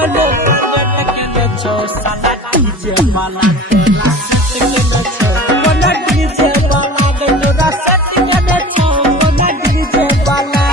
कोने लटके छो साला डीजे वाला तेरा सेट के छो कोने डीजे वाला तेरा सेट के छो कोने डीजे वाला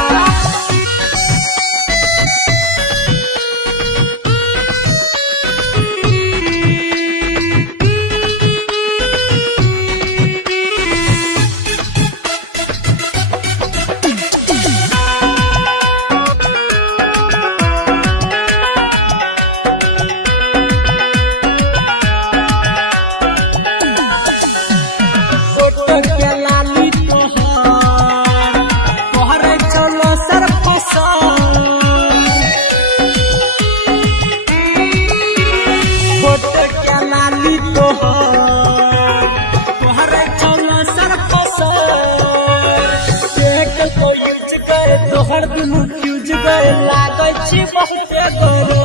तोहर दुनू फ्यूज गए लागै छी बहुते गोरे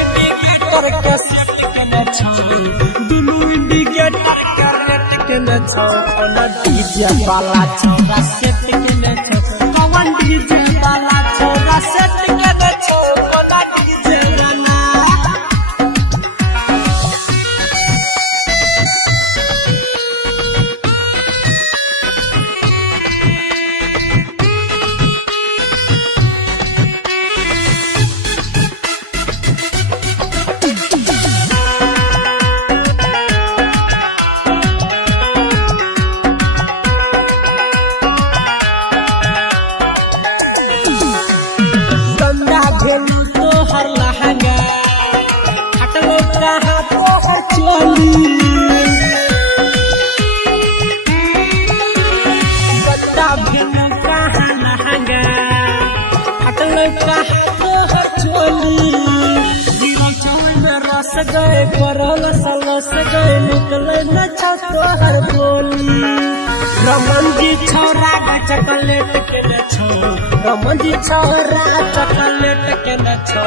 इंडिकेटर के सेट केने छौ दुनू इंडिकेटर के रेट केने छौ कोना डीजे वाला छोरा सेट केने छौ कौन डीजे वाला छोरा सेट केने छौ कोना डीजे वाला तोहर लहंगा हटलो कहाँ तोहर चोली बच्चा भिन्न कहाँ लहंगा हटलो कहाँ तोहर चोली जीरो चोल में रस गए परल सलस गए निकले न छो तोहर बोली रमन जी छोरा चॉकलेट के न छो रमन जी छोरा चॉकलेट के न छो